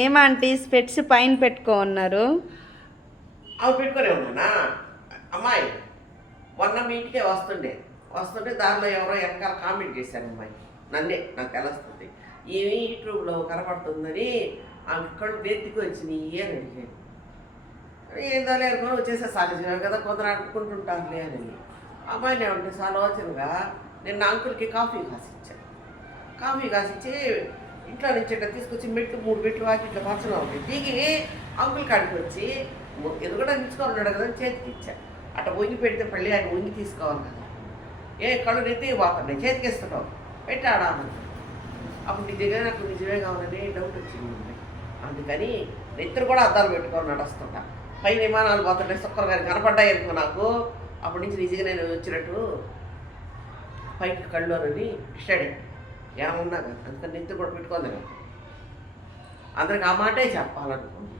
ఏమంటీ స్పెట్స్ పైన పెట్టుకో ఉన్నారు? అవి పెట్టుకునే ఉన్నానా అమ్మాయి? మొన్న మీ ఇంటికే వస్తుంటే దానిలో ఎవరో వెనకాల కామెంట్ చేశాను అమ్మాయి. నాకు తెలుస్తుంది ఏమి యూట్యూబ్లో కనపడుతుందని ఆమె కళ్ళు బెత్తికి వచ్చినాయి అని అడిగాను. ఏందో లేకుండా వచ్చేసే సహజమే కదా, కొందరు అనుకుంటుంటారులే అని. అమ్మాయిని ఏమంటే ఆలోచనగా నేను అంకుల్కి కాఫీ కాసిచ్చి ఇంట్లో నుంచి ఇట్లా తీసుకొచ్చి మెట్లు 3 మెట్లు వాకి ఇట్లా పచ్చగా ఉంది దిగి అంకుల్ కాడికి వచ్చి ఎదుగుడా తీసుకోవాలన్నాడు కదా చేతికి ఇచ్చా. అట్లా వంగి పెడితే మళ్ళీ ఆయన వంగి తీసుకోవాలి కదా, ఏ కళ్ళు నెత్తికి పోతున్నాయి చేతికి ఇస్తున్నావు పెట్టి ఆడామని. అప్పుడు నీ దగ్గర నాకు నిజమే కావాలని డౌట్ వచ్చింది. అందుకని నెత్తురు కూడా అద్దాలు పెట్టుకొని నడుస్తుంటా. పైన విమానాలు పోతుంటే సుక్కర్ గారు కనపడ్డాయి అనుకో నాకు. అప్పటి నుంచి నిజంగా నేను వచ్చినట్టు పైకి కళ్ళు అని స్టడీ ఏమన్నా కదా, అందుకని నెత్తురు కూడా పెట్టుకోండి కదా. అందరికి ఆ మాటే చెప్పాలనుకోండి.